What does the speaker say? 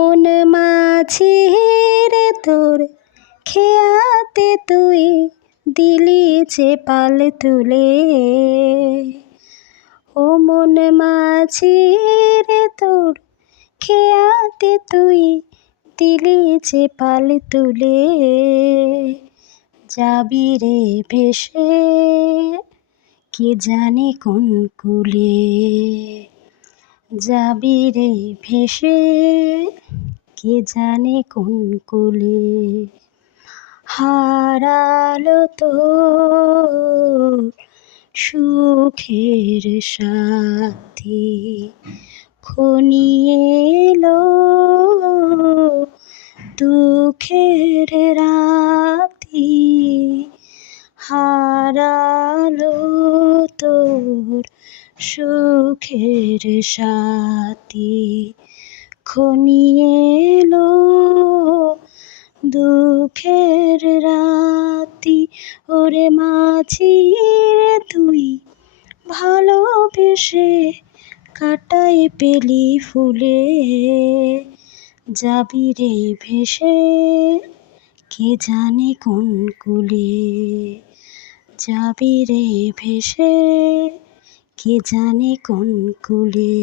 মন মাঝি রে তোর খেয়াতে তুই দিলি যে পাল তুলে। ও মন মাঝি রে তোর খেয়াতে তুই দিলি যে পাল তুলে। যাবি রে ভেসে কে জানে কোন কুলে। যাবি রে ভেসে কে জানে কোন কুলে। হারালো তোর সুখের সাথী ঘনিয়ে এলো দুঃখের রাতি। হারালো তোর সুখের সাথী ঘনিয়ে এলো দুঃখের রাতি। ওরে মাঝি রে তুই ভালোবেসে কাটাই পেলি ফুলে। যাবি রে ভেসে কে জানে কোন কুলে। যাবি রে ভেসে কে জানে কোন কুলে।